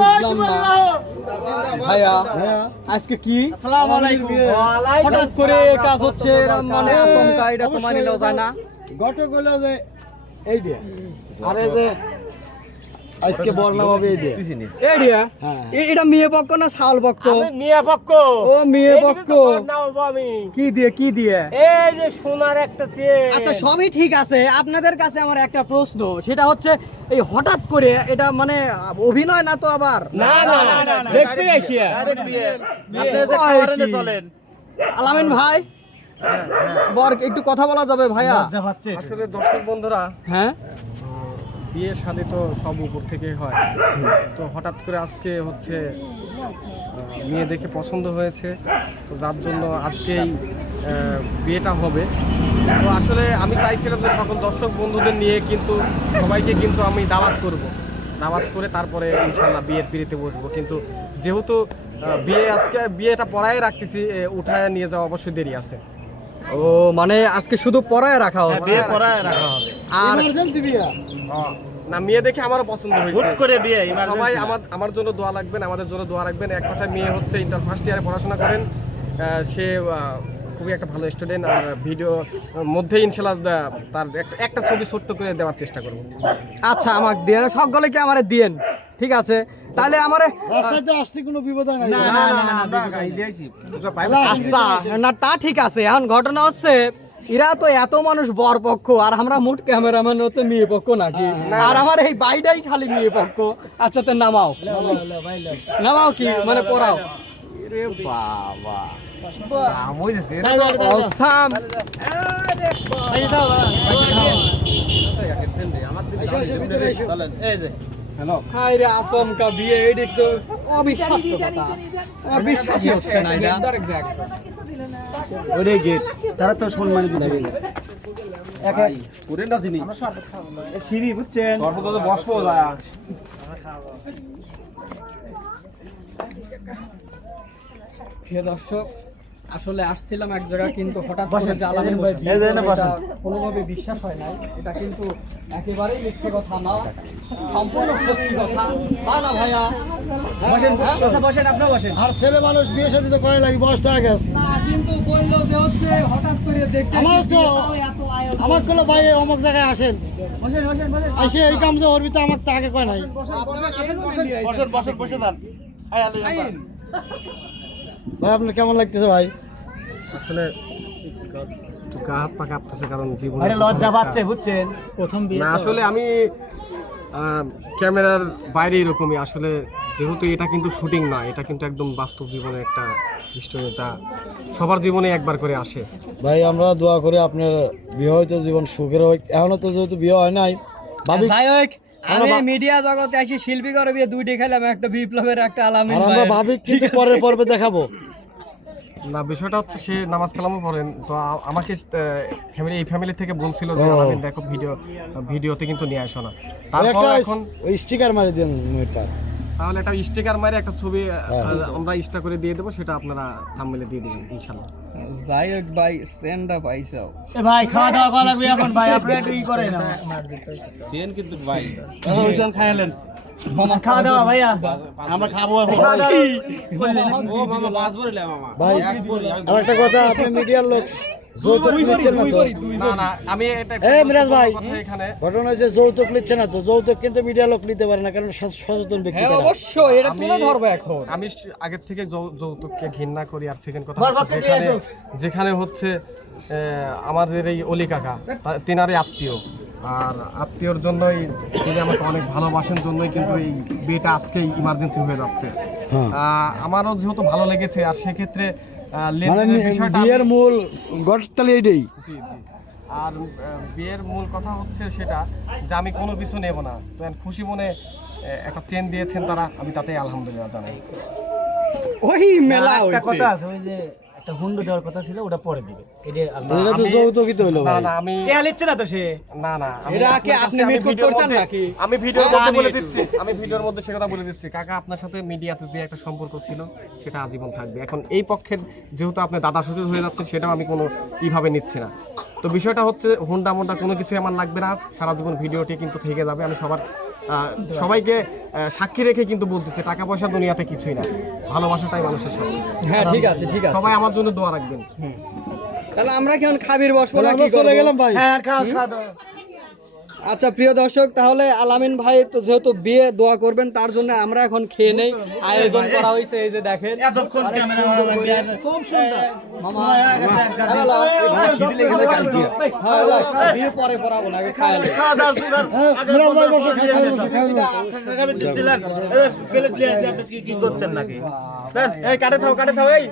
বুঝলাম না ভাইয়া আজকে কি? হঠাৎ করে কাজ হচ্ছে এরম মানে আচমকা এটা তোমার মানিলেও যায় না? ঘটক হলো যে এই দিয়ে আরে যে আজকে বর্ণা হবে এই দিয়ে। এই রিয়া হ্যাঁ। এ- এটা মেয়ে পক্ষ না শাল পক্ষ? মিয়া পক্ষ। ও মেয়ে পক্ষ। কি দিয়ে কি দিয়ে? এই যে সোনার একটা চেন আচ্ছা সবই ঠিক আছে। আপনাদের কাছে আমার একটা প্রশ্ন। সেটা হচ্ছে এই হঠাৎ করে এটা মানে অভিনয় না তো আবার? না না দেখতে আইসিয়া চলেন। আলামিন ভাই? বর একটু কথা বলা যাবে ভাইয়া? আসলে দর্শক বন্ধুরা হ্যাঁ? বিয়ে শাদী তো সব উপর থেকে হয়। তো হঠাৎ করে আজকে হচ্ছে মেয়ে দেখে পছন্দ হয়েছে। তো যার জন্য আজকেই বিয়েটা হবে। তো আসলে আমি চাইছিলাম যে সকল দর্শক বন্ধুদের নিয়ে কিন্তু সবাইকে কিন্তু আমি দাওয়াত করব। দাওয়াত করে তারপরে ইনশাল্লাহ বিয়ের পিড়িতে বসবো। কিন্তু যেহেতু বিয়ে আজকে, বিয়েটা পড়ায় রাখতেছি উঠায় নিয়ে যাওয়া অবশ্যই দেরি আছে। ও মানে আজকে শুধু পড়ায় রাখা হবে। বিয়ে পড়ায় রাখা হবে। আর ইমার্জেন্সি বিয়া না মেয়ে দেখে আমারও পছন্দ হয়েছে করে বিয়ে সবাই আমার আমার জন্য দোয়া লাগবেন আমাদের জন্য দোয়া রাখবেন এক কথায় মেয়ে হচ্ছে ইন্টার ফার্স্ট ইয়ারে পড়াশোনা করেন সে খুবই একটা ভালো স্টুডেন্ট আর ভিডিও মধ্যে ইনশাল্লাহ তার একটা একটা ছবি ছোট্ট করে দেওয়ার চেষ্টা করব আচ্ছা আমাকে দিয়ে সকলে কি আমারে দিয়েন ঠিক আছে তাহলে আমারে রাস্তায় তো আসতে কোনো বিপদ হয় না আচ্ছা না তা ঠিক আছে এখন ঘটনা হচ্ছে এরা তো এত মানুষ বর পক্ষ আর আমরা মুঠ ক্যামেরাম্যান হচ্ছে মেয়ে পক্ষ নাকি? আর আমার এই বাইটাই খালি মেয়ে পক্ষ। আচ্ছা তো নামাও। নামাও কি? মানে পড়াও। বাবা। অসাম। হাই রে আচমকা বিয়ে এদিক তো অবিশ্বাস্য কথা। আমার বিশ্বাসই হচ্ছে না এটা। ওরে গেট তারা তো সম্মান দিবে। পুরেন না তিনি সিঁড়ি বুঝছেন? সর্বদা বসবো প্রিয় দর্শক আসলে আসছিলাম এক জায়গায় কিন্তু হঠাৎ করে যে আলামিন ভাই না বসেন। কোনোভাবে বিশ্বাস হয় নাই এটা কিন্তু একেবারেই মিথ্যে কথা না সম্পূর্ণ সত্যি কথা তা না ভাইয়া বসেন, হ্যাঁ? বসেন, আর ছেলে মানুষ বিয়ে সাথে তো করে লাগি বয়স আছে না কিন্তু বলল যে হচ্ছে হঠাৎ করে দেখতে আমার তো-। আমার কোনো ভাই অমুক জায়গায় আসেন বসেন, বসেন, বসেন। এসে এই কাম যে আমার তো আগে কয় নাই বসেন। বসেন বসেন বসে যান আইন। ভাই আপনার কেমন লাগতেছে ভাই? আসলে গা হাত পা কাঁপতেছে কারণ জীবন বুঝছেন? প্রথম না আসলে আমি আহ, ক্যামেরার বাইরে এরকমই। আসলে যেহেতু এটা কিন্তু শুটিং না এটা কিন্তু একদম বাস্তব জীবনে একটা হিস্টোরি যা সবার জীবনে একবার করে আসে। ভাই আমরা দোয়া করি আপনার বিবাহিত জীবন সুখের হোক। এখনও তো যেহেতু বিয়ে হয় নাই ভাবি যাই হোক আমি মিডিয়া জগতে আসি শিল্পী করে বিয়ে দুইটি খেলাম একটা বিপ্লবের একটা আলামিন আর আমরা ভাবি কিন্তু পরের পর্বে দেখাবো। না বিষয়টা হচ্ছে সে নামাজ কালামও পড়েন। তো আমাকে ফ্যামিলি এই ফ্যামিলি থেকে বলছিল যে ও। দেখো ভিডিও ভিডিওতে কিন্তু নিয়ে আসো না। তারপর এখন ওই স্টিকার মারি দেন তাহলে একটা স্টিকার মারে একটা ছবি হ্যাঁ। আমরা ইস্টা করে দিয়ে দেবো সেটা আপনারা থাম্বনেলে দিয়ে দিবেন ইনশাল্লাহ। যাই হোক ভাই সেন্ডা পাইছাও ভাই খাওয়া দাওয়া করা লাগবে এখন ভাই আপনি একটু ই করেন। সিএন কিন্তু ভাই। খাইলেন খাওয়া দাওয়া ভাইয়া। আমরা খাব ও মামা মাছ বলিলাম মামা। ভাই আর একটা কথা আপনি মিডিয়ার লোক। যৌতুক নিচ্ছেন না তো? না না আমি এটা এ, মিরাজ ভাই। কথা এখানে ঘটনা হচ্ছে যৌতুক নিচ্ছে না তো যৌতুক কিন্তু মিডিয়া লোক নিতে পারে না কারণ সচেতন ব্যক্তি হ্যাঁ অবশ্যই এটা তুলে ধরবো এখন। আমি থেকে যৌ- যৌতুককে ঘৃণা করি আর সেকেন্ড কথা যেখানে হচ্ছে আহ, আমাদের এই অলি কাকা তা- তেনারই আত্মীয়। আর আত্মীয়র জন্যই তিনি আমাকে অনেক ভালোবাসেন জন্যই কিন্তু এই বিয়েটা আজকেই ইমার্জেন্সি হয়ে যাচ্ছে। হ্যাঁ। আহ, আমারও যেহেতু ভালো লেগেছে আর সেক্ষেত্রে মানে বিয়ের মূল গড়তালি এইটাই। জি জি। আর বিয়ের মূল কথা হচ্ছে সেটা যে আমি কোনো কিছু নেব না। তো খুশি মনে একটা চেন দিয়েছেন তারা আমি তাতে আলহামদুলিল্লাহ জানাই। ওই মেলা একটা কথা আছে ওই যে একটা হুন্ডু দেওয়ার কথা ছিল ওটা পরে দিবে। এটা এটা তো আমি- যৌতুকই তো হইল ভাই না আমি টেয়া না তো সে? না না এটা কি আপনি মিট করতে ভিডিওর করতেন মধ্যে- নাকি? আমি ভিডিওর মধ্যে বলে দিচ্ছি। আমি ভিডিওর মধ্যে সে কথা বলে দিচ্ছি। কাকা আপনার সাথে মিডিয়াতে যে একটা সম্পর্ক ছিল সেটা আজীবন থাকবে। এখন এই পক্ষের যেহেতু আপনি দাদা সচিব হয়ে যাচ্ছে সেটাও আমি কোনো কীভাবে নিচ্ছি না। তো বিষয়টা হচ্ছে হুন্ডা মুন্ডা কোনো কিছুই আমার লাগবে না। সারা জীবন ভিডিওটি কিন্তু থেকে যাবে। আমি সবার সবাইকে সাক্ষী রেখে কিন্তু বলতেছে টাকা পয়সা দুনিয়াতে কিছুই না। ভালোবাসাটাই মানুষের সব। হ্যাঁ ঠিক আছে ঠিক আছে। সবাই আমার জন্য দোয়া রাখবেন। তাহলে আমরা কেমন খাবির বসবো চলে গেলাম ভাই। হ্যাঁ খাওয়া খাওয়া দাওয়া আচ্ছা প্রিয় দর্শক তাহলে আলামিন ভাই তো যেহেতু বিয়ে দোয়া করবেন তার জন্য আমরা এখন খেয়ে নেই আয়োজন করা হয়েছে এই যে দেখেন হ্যাঁ, কি করছেন নাকি কাটে থাও কাটে থাও এই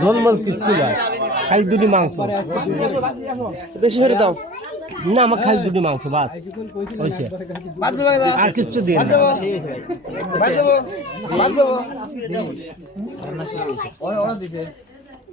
ঝোলমল কিচ্ছু না খালি দুটি মাংস বেশি করে দাও। না আমার খালি দুটি মাংস বাস। হয়েছে। আর কিচ্ছু দিয়ে না।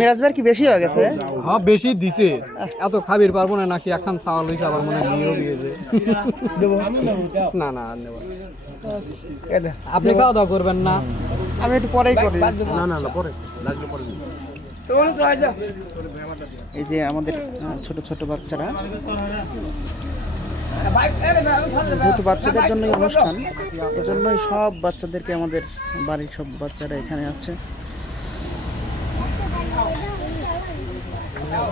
মিরাজ ভাই কি বেশি হয়ে গেছে? হ্যাঁ বেশি দিছে। এত খাবির পারব না নাকি এখন আবার মনে হয় না না আর আপনি খাওয়া দাওয়া করবেন না? আমি একটু পরেই করি। না না না পরে। লাগলে পরে এই যে আমাদের ছোট ছোট বাচ্চারা। যেহেতু বাচ্চাদের জন্যই অনুষ্ঠান। এজন্যই সব বাচ্চাদেরকে আমাদের বাড়ির সব বাচ্চারা এখানে আছে। খাও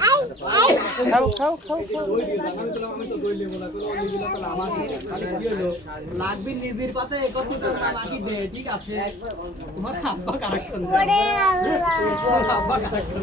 খাও খাও খাও। লাগবে নিজের পাতে একত্রিত নাকি দে ঠিক আছে তোমার আব্বা কারেকশন আব্বা কারেকশন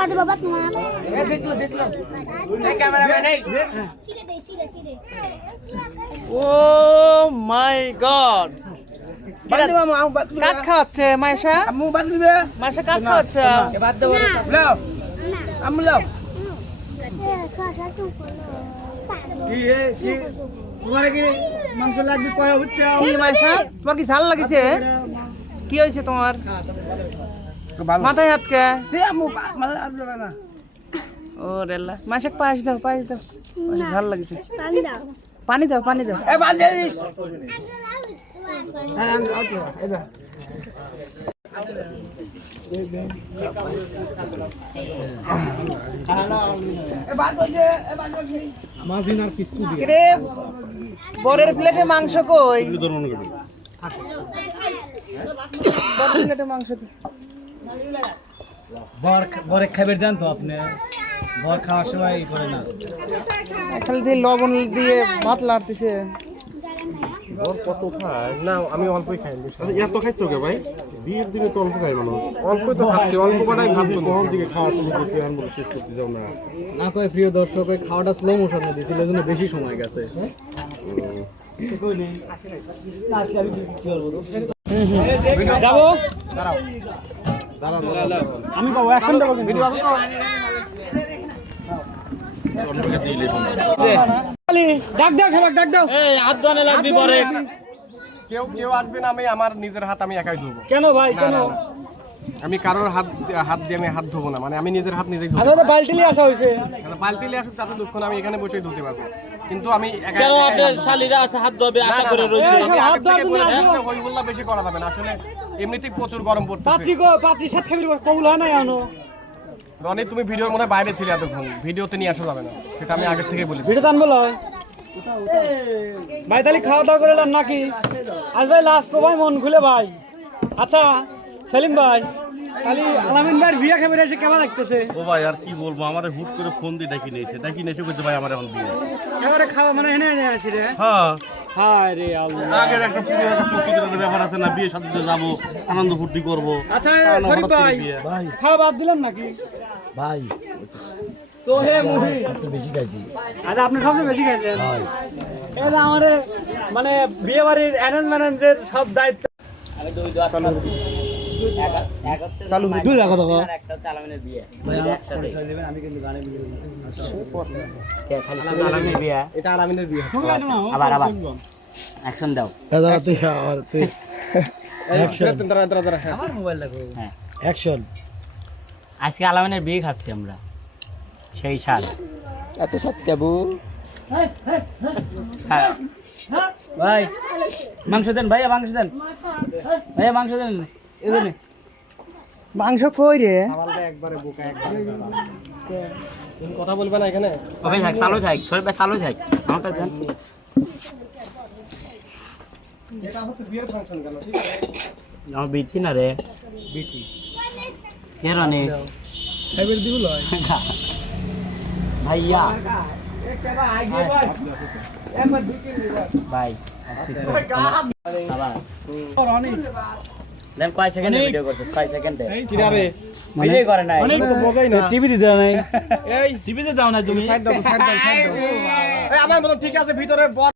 দে বাবা তোমার ও মাই গড। কাক খাওয়াচ্ছে মাইশা মাইশা কাক খাওয়াচ্ছে? মাংস লাগবে কয় হচ্ছে? কি মাইশা তোমার কি ঝাল লাগিছে? কি হয়েছে তোমার? মাথায় হাত কে ও রেল্লা মাইশা পায়েস দাও পায়েস দাও মাইশা ঝাল লাগিছে পানি দাও পানি দাও মাঝিনার কিচ্ছু দিয়ে রে বরের প্লেটে মাংস কই বরের প্লেটে মাংস দি। বর বরে খাবার দেন তো আপনি। বর খাওয়ার সময় ই করে না। খালি দিয়ে লবণ দিয়ে ভাত লাড়তেছে। কত খায়? না আমি অল্পই খাই এত খাইছো কে ভাই? বিয়ের দিনে তো অল্প খাই মানুষ। অল্পই তো খাচ্ছি অল্প কটাই ভাত তো দিকে খাওয়া শুরু করতে এখন বলে শেষ করতে যাও না না কয় প্রিয় দর্শক ওই খাওয়াটা স্লো মোশনে দিছিল এজন্য বেশি সময় গেছে। যাব? দাঁড়া দাঁড়া আমি কব অ্যাকশন দেবো ভিডিও এই হাত ধোয়ানো লাগবি বরে কেউ কেউ আসবে না আমি আমার নিজের হাত আমি একাই ধোবো। কেন ভাই না, না, না। আমি কারোর হাত হাত দিয়ে আমি হাত ধোবো না মানে আমি নিজের হাত নিজেই ধোবো। আচ্ছা বালতি নিয়ে আসা হয়েছে পাল্টি নিয়ে আসুক তাতে দুঃখ না, আমি এখানে বসেই ধুতে পারব। কিন্তু আমি কেন আপনার শালীরা আছে হাত ধোবে আশা করে রয়েছে? আমি হাত থেকে বলে আসো। হইহুল্লা বেশি করা যাবে না। আসলে এমনিতেই প্রচুর গরম পড়তেছে। পাত্রী গো পাত্রী সাত খাবি কবুল হয় না জানো রনি তুমি ভিডিওর মনে বাইরে ছিলে এতক্ষণ। ভিডিওতে নিয়ে আসা যাবে না। সেটা আমি আগের থেকেই বলি ভিডিও টানবো লয়। ভাই তাহলে খাওয়া দাওয়া করে নাকি? আজ ভাই লাস্ট ভাই মন খুলে ভাই। আচ্ছা সেলিম ভাই। তাহলে আলামিন ভাই বিয়ে খাবে এসে কেমন লাগতেছে ও ভাই আর কি বলব? আমার হুট করে ফোন দিয়ে ডাকি নিয়েছে ডাকি নিয়েছে বলছে ভাই আমার এখন বিয়ে এবারে খাওয়া মানে এনে এনে আসি রে। হ্যাঁ। হায় রে আল্লাহ। আগের একটা পুরো একটা প্রস্তুতির ব্যাপার আছে না বিয়ে সাথে যাব আনন্দ ফুর্তি করব। আচ্ছা শরীফ করে ভাই। খাওয়া বাদ দিলাম নাকি? ভাই। সোহে মুহি। বেশি খাইছি। আচ্ছা আপনি সবচেয়ে বেশি খাইছেন? মানে বিয়ে বাড়ির অ্যারেঞ্জমেন্টের সব দায়িত্ব চালু দুই দেখো দেখো এটা আলামিনের বিয়ে। আবার আবার। দাদা তুই আর তুই। অ্যাকশন। দাঁড়া দাঁড়া দাঁড়া হ্যাঁ। অ্যাকশন। আজকে আলামিনের বিয়ে খাচ্ছি আমরা। সেই সাল। এত সত্যাবু হ্যাঁ। ভাই মাংস দেন ভাইয়া মাংস দেন। ভাইয়া মাংস দেন এদের মাংস কই রে? কথা বলবে না এখানে? ওকে থাক চালু থাক শরীর ভাই চালু থাক। আমার কাছে এটা হচ্ছে বিয়ের ফাংশন কেন ঠিক আছে? আমার বিচ্ছি না রে। বিটি কে রনি খাইবের হয় ভাইয়া। ভাই আবার দেন কয় সেকেন্ডে ভিডিও করছিস? কয় সেকেন্ডে চিনারে ভিডিও করে নাই। অনেক তো বোঝাই না। টিভি দিতে নাই। এই টিভিতে দাও না তুমি। সাইড দাও সাইড দাও সাইড দাও। এই আমার মতো ঠিক আছে ভিতরে